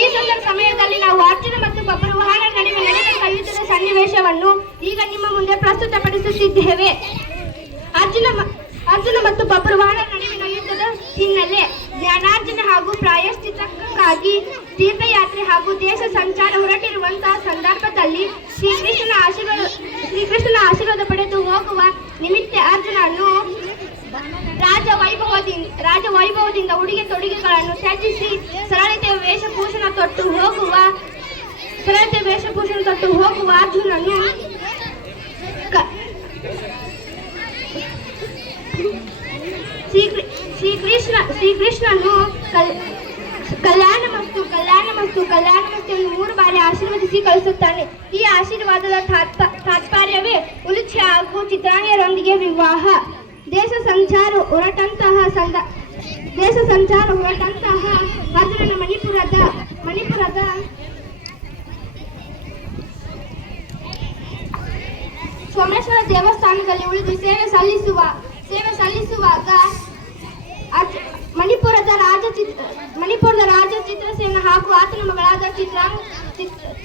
ಈ ಸಮಯದಲ್ಲಿ ನಾವು ಅರ್ಜುನ ಮತ್ತು ಬಬ್ರುವಾಹನ ನಡುವೆ ನಡೆದ ಯುದ್ಧದ ಸನ್ನಿವೇಶವನ್ನು ಈಗ ನಿಮ್ಮ ಮುಂದೆ ಪ್ರಸ್ತುತಪಡಿಸುತ್ತಿದ್ದೇವೆ. ಅರ್ಜುನ ಮತ್ತು ಬಬ್ರುವಾಹನ ನಡುವಿನ ಯುದ್ಧದ ಹಿನ್ನೆಲೆ, ಜ್ಞಾನಾರ್ಜನೆ ಹಾಗೂ ಪ್ರಾಯಶ್ಚಿತ್ತಕ್ಕಾಗಿ ತೀರ್ಥಯಾತ್ರೆ ಹಾಗೂ ದೇಶ ಸಂಚಾರ ಹೊರಟಿರುವಂತಹ ಸಂದರ್ಭದಲ್ಲಿ ಶ್ರೀಕೃಷ್ಣನ ಆಶೀರ್ವಾದ ಪಡೆದು ಹೋಗುವ ನಿಮಿತ್ತ ಅರ್ಜುನನು ರಾಜವೈಭವದಿಂದ ಉಡುಗೆ ತೊಡುಗೆಗಳನ್ನು ತ್ಯಜಿಸಿ ಸರಳತೆಯ ವೇಷಭೂಷಣ ತೊಟ್ಟು ಹೋಗುವ ಅರ್ಜುನನು ಶ್ರೀಕೃಷ್ಣನು ಕಲ್ಯಾಣ ಮಸ್ತು ಎಂದು 3 ಬಾರಿ ಆಶೀರ್ವದಿಸಿ ಕಳಿಸುತ್ತಾನೆ. ಈ ಆಶೀರ್ವಾದದ ತಾತ್ಪರ್ಯವೇ ಉಲುಚೆ ಹಾಗೂ ಚಿತ್ರಾಂಗಿಯರೊಂದಿಗೆ ವಿವಾಹ. ದೇಶ ಸಂಚಾರ ಹೊರಟಂತಹ ಅರ್ಜುನನ ಮಣಿಪುರದ ಸೋಮೇಶ್ವರ ದೇವಸ್ಥಾನದಲ್ಲಿ ಉಳಿದು ಸೇವೆ ಸಲ್ಲಿಸುವಾಗ ಮಣಿಪುರದ ರಾಜ ಚಿತ್ರಸೇನ ಹಾಗೂ ಆತನ ಮಗಳಾದ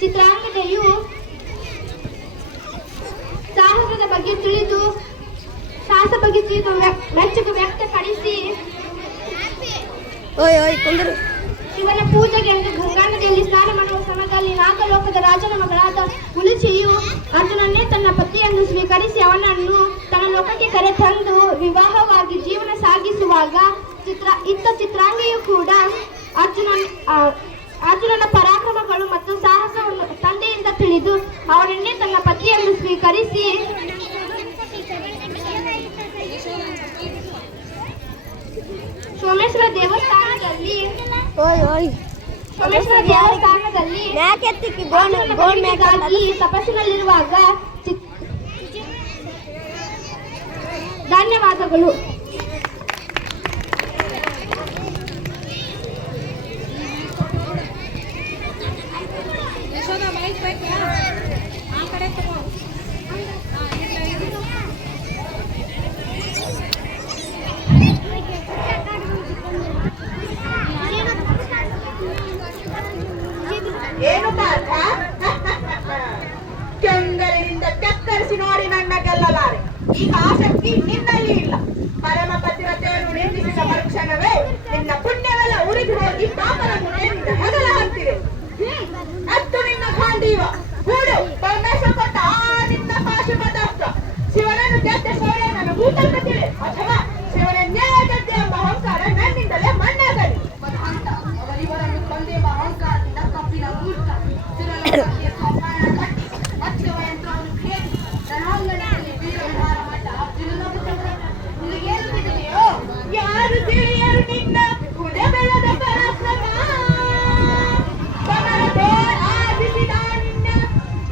ಚಿತ್ರಾಂಗದೆಯು ಸಾಹಸದ ಬಗ್ಗೆ ತಿಳಿದು ಮೆಚ್ಚುಗೆ ವ್ಯಕ್ತಪಡಿಸಿ ಶಿವನ ಪೂಜೆಗೆ ಎಂದು ಗಂಗಾ ನದಿಯಲ್ಲಿ ಸ್ನಾನ ಮಾಡುವ ಸಮಯದಲ್ಲಿ ನಾಗಲೋಕದ ರಾಜನ ಮಗಳಾದ ಉಲುಚಿಯು ಅರ್ಜುನನ್ನೇ ತನ್ನ ಪತಿಯನ್ನು ಸ್ವೀಕರಿಸಿ ಅವನನ್ನು ತನ್ನ ಲೋಕಕ್ಕೆ ಕರೆತಂದು ವಿವಾಹವಾಗಿ ಜೀವನ ಸಾಗಿಸುವಾಗ ಚಿತ್ರಾಂಗಿಯು ಕೂಡ ಅರ್ಜುನನ ಪರಾಕ್ರಮಗಳು ಮತ್ತು ಸಾಹಸವನ್ನು ತಂದೆಯಿಂದ ತಿಳಿದು ಅವರನ್ನೇ ತನ್ನ ಪತಿಯನ್ನು ಸ್ವೀಕರಿಸಿ ಸೋಮೇಶ್ವರ ದೇವಸ್ಥಾನದಲ್ಲಿ ತಪಸ್ಸಿನಲ್ಲಿರುವಾಗ ಧನ್ಯವಾದಗಳು. ಏನು ಪಾರ್ಥ? ಕೆಂಗಲಿನಿಂದ ಕೆಕ್ಕರಿಸಿ ನೋಡಿ ನನ್ನ ಗೆಲ್ಲಲಾರೆ. ಈಗ ಆಸಕ್ತಿ ನಿನ್ನಲ್ಲಿ ಇಲ್ಲ. ಪರಮ ಪತಿವ್ರತೆಯನ್ನು ನಿಂದಿಸಿದ ಮರುಕ್ಷಣವೇ ನಿನ್ನ ಪುಣ್ಯವೆಲ್ಲ ಉರಿದು ಹೋಗಿ ಪಾಪರ ಮುಂದೆ ನಿನ್ನ ಹೆಗಲ ಹತ್ತಿದೆ. ಅತ್ತು ನಿನ್ನ ಗಾಂಡೀವ ಹೂಡು ಪರಮೇಶ್ವರ ಕೊಟ್ಟ ನಿನ್ನ ಪಾಶುಪದಾಸ್ತ್ರ. ಶಿವನನ್ನು ಗೆದ್ದ ಶೌರ್ಯ ನನ್ನ ಭೂತಲ್ಪತಿವೆ, ಅಥವಾ ಶಿವನನ್ನೇ ಗೆದ್ದೆ ಎಂಬ ಅಹಂಕಾರ ನನ್ನಿಂದಲೇ ಮಣ್ಣಾಗಲಿ. ಅವರಿವರನ್ನು ಕೊಂದೆಂಬ ಅಹಂಕಾರದಿಂದ ಕಪ್ಪಿನ ಮೂರ್ತ ಯಾರು ತಿಳಿಯರು ನಿನ್ನ ಉಡಬೆಳದ ಪರಾಕ್ರಮ. ಆದಿಸಿದ ನಿನ್ನ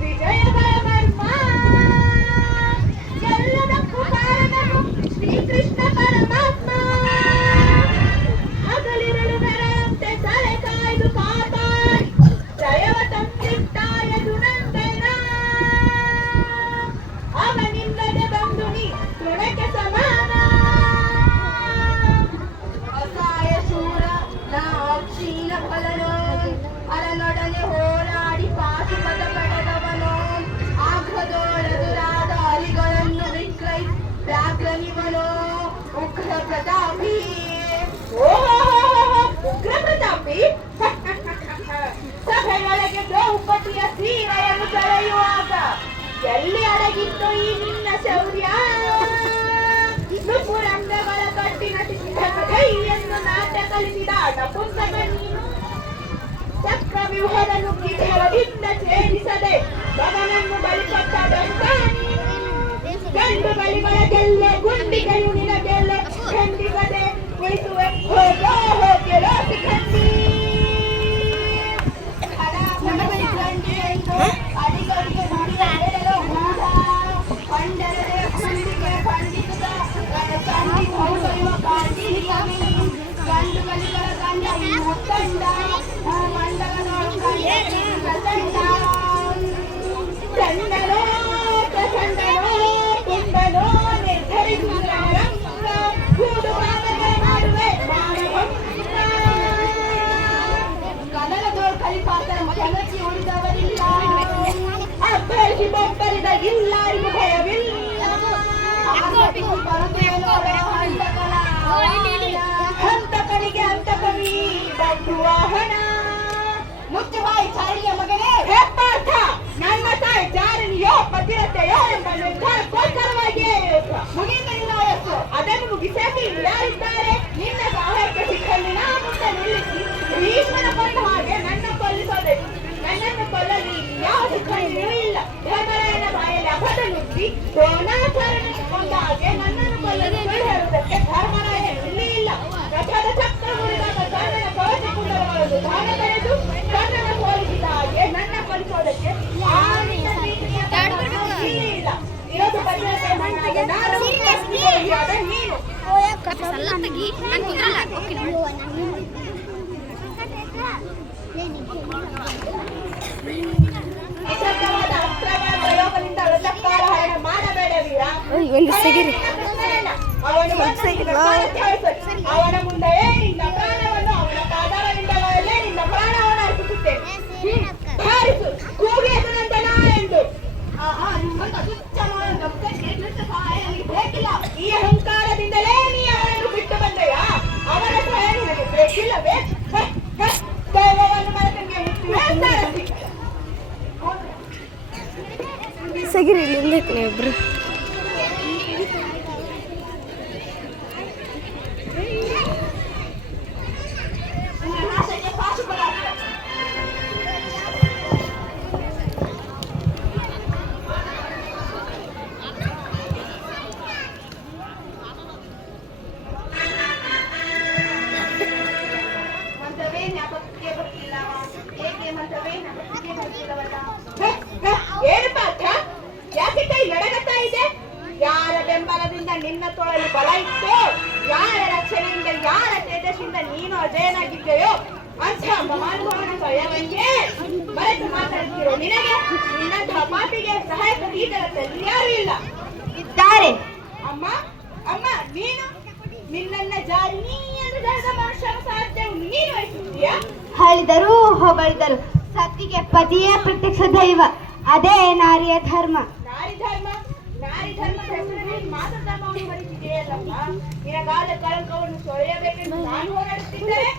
ವಿಜಯಗಳ ಮರ್ಮ. ಎಲ್ಲದಕ್ಕೂ ಕಾರಣನು ಶ್ರೀಕೃಷ್ಣ ಪರಮಾತ್ಮ. ಹಗಲಿರಲು ಮೆರೆಯಂತೆ ತಲೆ ಕಾಯ್ದು ಕಾಪಾಡಿ ಜಯವ ತಂದಿಟ್ಟಾಯ ದುನಂದನ. ಅವನಿಲ್ಲದೆ ಬಂದು ನೀ ತೃಣಕ್ಕೆ ಸಮಾನ. ಅಸಹಾಯ ಶೂರ ನಾ ಅಕ್ಷೀಣ ಫಲನೋ, ಅರನೊಡನೆ ಹೋರಾಡಿ ಪಾಶುಪತ ಪಡೆದವನೋ. ಆಗ್ರದೋಳೆದುರಾದ ಅಲಿಗಳನ್ನು ವಿಕ್ರೈ ವ್ಯಾಘ್ರನಿವನೋ. ಉಗ್ರ ಪ್ರತಾಪಿ. ಉಗ್ರ ಪ್ರತಾಪಿ ಸಭೆಯೊಳಗೆ ದ್ರೌಪದಿಯ ಸೀರೆಯನ್ನು ಸೆಳೆಯುವಾಗ ಎಲ್ಲಿ ಅಡಗಿತ್ತು ಈ ನಿನ್ನ ಶೌರ್ಯ? ನುಪುರಂಗಗಳ ಕಟ್ಟಿನ ಕೈಯನ್ನು ನಾಟ್ಯ ಕಲಿಸಿದ ನಪುಂಸಕ ನೀನು. ಚಕ್ರವ್ಯೂಹದ ನುಗ್ಗಿದೆಯರಿಂದ ಛೇದಿಸದೆ ಗಗನನ್ನು ಬಲಿಕೊಟ್ಟ ಬೆಂಕ ನೀನು. ಗಂಡು ಬಲಿಗಳಿಗೆಲ್ಲ ಗುಂಡಿಗೆಯು ನಿನಗೆಲ್ಲ ಖಂಡಿಸದೆ ಉಳಿಸುವೆ ಹೋಗೆ ರೋಸಿ ಖಂಡಿ. ಅಡಿಗಳಿಗೆ ನುಡಿಯೋ ಮೂಢ ಪಂಡರೇ ಖಂಡಿಗೆ ಖಂಡಿಸಿದ ಖಂಡಿ ಹೊರಯುವ ಕಾಂಡಿ ಕವಿ. ಗಂಡು ಬಲಿಗಳ ಗಂಡ ಮುತ್ತಂಡ ಮಂಡಲನೋಳು ಪ್ರಚಂಡ. ಚಂಡನೋ ಪ್ರಚಂಡನೋ ಕುಂಡನೋ ನಿರ್ಧರಿಸಿದ ಗೂಡು ಮಾಡುವೆ ಮಾನವ. ಕದಲದ ಬೇಡವೋ ಎಂಬ ನಿರ್ಧಾರಕ್ಕೋಸ್ಕರವಾಗಿಯೇ ಮುಗಿದ ವಯಸ್ಸು ಅದನ್ನು ಮುಗಿಸಾಕಿ ಯಾರಿದ್ದಾರೆ ನಿನ್ನ ಸಹಾಯಕ್ಕೆ ಸಿಕ್ಕಲ್ಲಿ ನಾ ಮುಂದೆ ನಿಲ್ಲಿಸಿ ಭೀಷ್ಮನ ಕೊಂದ ಹಾಗೆ ನನ್ನ ಕೊಲ್ಲಿಸೋದಕ್ಕೆ ನನ್ನನ್ನು ಕೊಲ್ಲಲಿ ಯಾವುದು ಖಂಡಿತವೂ ಇಲ್ಲ. ಧರ್ಮರಾಯನ ಬಾಯಲ್ಲಿ ಅಪದ ನುಗ್ಗಿ ದ್ರೋಣಾಚಾರ್ಯನ ಕೊಂದ ಹಾಗೆ ನನ್ನನ್ನು ಕೊಲ್ಲಲು ಸುಳ್ಳು ಹೇಳುವುದಕ್ಕೆ ಧರ್ಮರಾಯ ಇಲ್ಲಿ ಇಲ್ಲ. ರಥದ ಚಕ್ರ ಮುರಿದಾಗ ಕರ್ಣನ ಕವಚ ಕುಂಡಲಗಳನ್ನು ದಾನ ಪಡೆದು ಕರ್ಣನ ಸೋಲಿಸಿದ ಹಾಗೆ ನನ್ನ ಕೊಲ್ಲಿಸೋದಕ್ಕೆ ಇಲ್ಲಿ ಇಲ್ಲ. ಇರೋದು ಬದಲಾದ ನಾನು ನೀನು ನಿಸರ್ಗವಾದ ಅಸ್ತ್ರಗಳ ಪ್ರಯೋಗದಿಂದ ವೆಲ್ಲಕ್ಕಾರ ಹರಣ ಮಾಡಬೇಡ ವೀರ. ಅವನ ಮುಂದೆಯೇ ನಿನ್ನ ಪ್ರಾಣವನ್ನು ಅವನ ಪಾದಾರವಿಂದಗಳಲ್ಲೇ ನಿನ್ನ ಪ್ರಾಣವನ್ನು ಅರ್ಪಿಸುತ್ತೇನೆ. ಹಾರಿಸು ಕೂಗಿಯದನಂತನ ಎಂದು ಬೇಕಿಲ್ಲ. ಈ ಅಹಂಕಾರದಿಂದಲೇ ನೀ ಅವನನ್ನು ಬಿಟ್ಟು ಬಂದೆಯಾ? ಅವನ ಸಹಾಯ ನಿನಗೆ ಬೇಕಿಲ್ಲವೇ? ದೈವವನ್ನು ಮನಸ್ಸಿಗೆ ಮುಟ್ಟಿವೆ ಸಗಿರಿ ಇಲ್ಲಿಂದ ಇಬ್ರು ಏನು ಪಾತ್ರ? ಯಾಕೆ ಕೈ ನಡಗತ್ತಾ ಇದೆ? ಯಾರ ಬೆಂಬಲದಿಂದ ನಿನ್ನ ತೊಳಲು ಬಲ ಇತ್ತು? ಯಾರ ರಕ್ಷಣೆಯಿಂದ ಯಾರ ತೇಜಸ್ಸಿಂದ ನೀನು ಅಜಯನಾಗಿದ್ದೆಯೋ ಅಂಥ ಮಹಾನುಭಾವನ ಸ್ವಯಂಗೆ ಮರೆತು ಮಾತಾಡ್ತಿರೋ ನಿನಗೆ ನಿನ್ನಂತಹ ಪಾಪಿಗೆ ಸಹಾಯಕ ಈತರ ತಲ್ಲಿ ಯಾರು ಇಲ್ಲ ಇದ್ದಾರೆ. ಅಮ್ಮ ಅಮ್ಮ ನೀನು ನಿನ್ನ ಜಾರಿ ನೀ ಎಂದು ದರದ ಮನುಷ್ಯನ ಸಾಧ್ಯ ನೀನು ವಹಿಸುತ್ತೀಯಾ? ಹೇಳಿದರು ಹೊಗಳಿದರು ಸತ್ತಿಗೆ ಪತಿಯೇ ಪ್ರತ್ಯಕ್ಷ ದೈವ. ಅದೇ ನಾರಿಯ ಧರ್ಮ. ನಾರಿ ಧರ್ಮ ಹೆಸರಿನಲ್ಲಿ ಮಾತ್ರ ಧರ್ಮವನ್ನು ಬರೆದಿದೆಯಲ್ಲಮ್ಮ. ನಿನಗಾದ ಕಳಂಕವನ್ನು ತೊಳೆಯಬೇಕೆಂದು ನಾನು ಹೋರಾಡುತ್ತಿದ್ದರೆ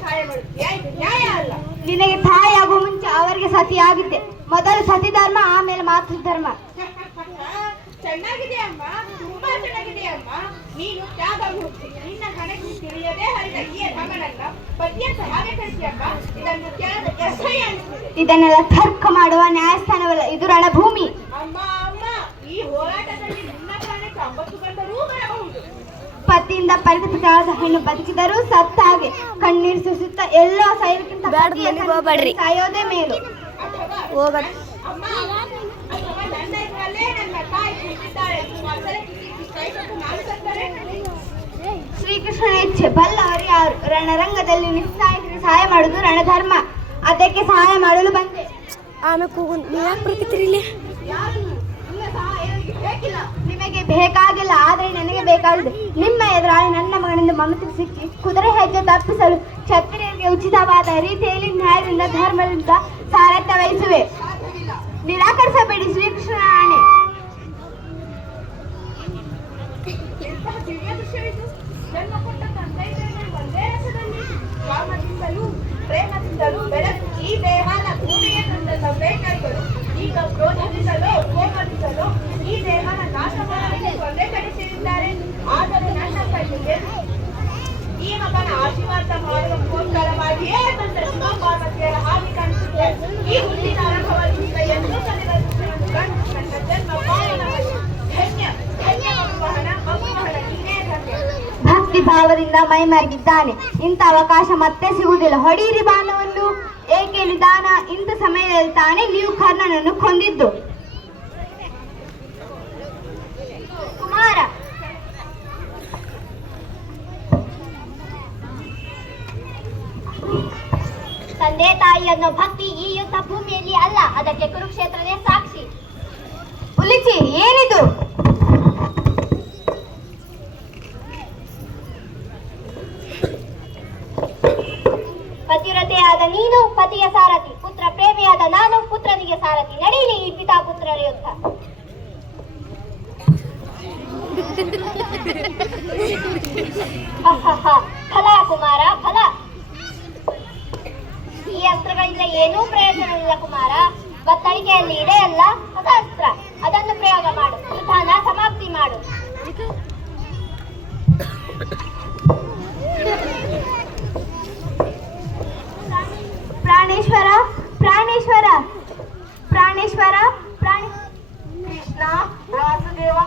ಸಹಾಯ ಮಾಡುತ್ತೀಯಾ? ಇದು ನ್ಯಾಯ ಅಲ್ಲ. ನಿನಗೆ ತಾಯಿಯಾಗುವ ಮುಂಚೆ ಅವರಿಗೆ ಸತಿಯಾಗಿದ್ದೆ. ಮೊದಲು ಸತಿ ಧರ್ಮ, ಆಮೇಲೆ ಮಾತೃ ಧರ್ಮ. ಚೆನ್ನಾಗಿದೆ ಅಮ್ಮ, ತುಂಬಾ ಚೆನ್ನಾಗಿದೆ ಅಮ್ಮ. ನೀನು ತ್ಯಾಗ ಮೂರ್ತಿ. ನಿನ್ನ ಕಣಕ್ಕೆ ತಿಳಿಯದೆ ಹರಿದ ಈ ಧಮನನ್ನ ಪದ್ಯಂತ ಹಾಗೆ ಕಳಿಸಿಯಮ್ಮ. ಇದನ್ನು ಕೇಳೋದಕ್ಕೆ ಅಸಹ್ಯ ಅನಿಸ್ತಿದೆ. ಇದನ್ನೆಲ್ಲ ತರ್ಕ ಮಾಡುವ ನ್ಯಾಯಸ್ಥಾನವಲ್ಲ, ಇದು ರಣಭೂಮಿ. ಅಮ್ಮ ಅಮ್ಮ, ಈ ಹೋರಾಟದಲ್ಲಿ ನಿನ್ನ ಪ್ರಾಣಕ್ಕೆ 90 ಬಂದರೂ ಬರಬಹುದು. ಪತಿಯಿಂದ ಪರಿತಪಿತವಾದ ಹೆಣ್ಣು ಬದುಕಿದರೂ ಸತ್ತ ಹಾಗೆ. ಕಣ್ಣೀರು ಸುರಿಸುತ್ತ ಎಲ್ಲೋ ಸೈನಿಕಿಂತ ಸಾಯೋದೇ ಮೇಲು. ಹೋಗ ಅಮ್ಮ, ಅಥವಾ ನನ್ನ ಇದರಲ್ಲೇ ನನ್ನ ತಾಯಿ ಕೂತಿದ್ದಾಳೆ. ನಾನು ಸತ್ತರೆ ಶ್ರೀಕೃಷ್ಣನ ಇಚ್ಛೆ ಬಲ್ಲವರು ಯಾರು? ರಣರಂಗದಲ್ಲಿ ನಿಸ್ಸಾಯಕರಿಗೆ ಸಹಾಯ ಮಾಡುವುದು ರಣಧರ್ಮ. ಅದಕ್ಕೆ ಸಹಾಯ ಮಾಡಲು ಬಂದೆ. ಆಮೇಲೆ ಕೂಗು ನೀವು ಯಾಕೆ ಬರ್ತಿದ್ರಿ ಇಲ್ಲಿ? ನಿಮಗೆ ಬೇಕಾಗಿಲ್ಲ, ಆದರೆ ನನಗೆ ಬೇಕಾಗಿದೆ. ನಿಮ್ಮ ಎದುರಾಳಿ ನನ್ನ ಮಗನಿಂದ ಮಮತೆಗೆ ಸಿಕ್ಕಿ ಕುದುರೆ ಹೆಜ್ಜೆ ತಪ್ಪಿಸಲು ಕ್ಷತ್ರಿಯರಿಗೆ ಉಚಿತವಾದ ರೀತಿಯಲ್ಲಿ ನ್ಯಾಯದಿಂದ ಧರ್ಮದಿಂದ ಸಾರಥ್ಯ ವಹಿಸುವೆ. ನಿರಾಕರಿಸಬೇಡಿ ಶ್ರೀಕೃಷ್ಣನ ಆಣೆ. ದಿವ್ಯ ದೃಶ್ಯವಿದು. ಜನ್ಮ ಕೊಟ್ಟ ತಂದೆ ಒಂದೇ ರಸದಲ್ಲಿ ಕಾಮದಿಂದಲೂ ಪ್ರೇಮದಿಂದಲೂ ಬೆಳೆದು ಈ ದೇಹನ ಭೂಮಿಗೆ ತಂದ ಬೇಕರಿಗಳು ಈಗ ಕ್ರೋಧದಿಂದಲೋ ಕೋಪದಿಂದಲೋ ಈ ದೇಹನ ನಾಶ ಮಾಡಲು ಒಂದೇ ಕಡೆ ಸೇರಿದ್ದಾರೆ. ಆದರೆ ನನ್ನ ಕಣ್ಣಿಗೆ ಈ ಮಗನ ಆಶೀರ್ವಾದ ಮಾಡುವಕ್ಕೋಸ್ಕರವಾಗಿಯೇ ನನ್ನ ಶಿವಪಾರ್ವತಿಯರ ಹಾಗೆ ಕಾಣಿಸುತ್ತೆ. ಈ ಹುಟ್ಟಿನ ಅನುಭವದಿಂದ ಎಂದೂ ಕಲಿಯುವ ಕಂಡು ನನ್ನ ಜನ್ಮ ಪಾವನವಾಗಿ ಧನ್ಯ ಧನ್ಯ ಮಗುವಹನ ನೀನೇ ಧನ್ಯ. ಭಕ್ತಿ ಭಾವದಿಂದ ಮೈಮರೆಗಿದ್ದಾನೆ. ಇಂಥ ಅವಕಾಶ ಮತ್ತೆ ಸಿಗುವುದಿಲ್ಲ. ಹೊಡೀರಿ ಬಾಣವನ್ನು. ಏಕೆ ನಿಧಾನ? ಇಂಥ ಸಮಯದಲ್ಲಿ ತಾನೇ ನೀವು ಕರ್ಣನನ್ನು ಕೊಂದಿದ್ದು. ಕುಮಾರ, ತಂದೆ ತಾಯಿ ಅನ್ನೋ ಭಕ್ತಿ ಈ ಯುದ್ಧ ಭೂಮಿಯಲ್ಲಿ ಅಲ್ಲ, ಅದಕ್ಕೆ ಕುರುಕ್ಷೇತ್ರನೇ ಸಾಕ್ಷಿ. ಉಲಿಚಿ, ಏನಿದು? ಪತಿವ್ರತೆಯಾದ ನೀನು ಪತಿಯ ಸಾರಥಿ, ಪುತ್ರ ಪ್ರೇಮಿಯಾದ ನಾನು ಪುತ್ರನಿಗೆ ಸಾರಥಿ. ನಡೀಲಿ ಈ ಪಿತಾ ಪುತ್ರರ ಯುದ್ಧ. ಫಲ ಕುಮಾರ, ಫಲ. ಈ ಅಸ್ತ್ರಗಳಿಂದ ಏನೂ ಪ್ರಯೋಜನವಿಲ್ಲ ಕುಮಾರ. ಬತ್ತಳಿಕೆಯಲ್ಲಿ ಇದೆಯಲ್ಲ ಹೊಸ ಅಸ್ತ್ರ, ಅದನ್ನು ಪ್ರಯೋಗ ಮಾಡು. ವಿಧಾನ ಸಮಾಪ್ತಿ ಮಾಡು. ಪ್ರಾಣೇಶ್ವರ ಪ್ರಾಣೇಶ್ವರ ಪ್ರಾಣೇಶ್ವರ ಪ್ರಾಣಿ ಕೃಷ್ಣ ವಾಸುದೇವ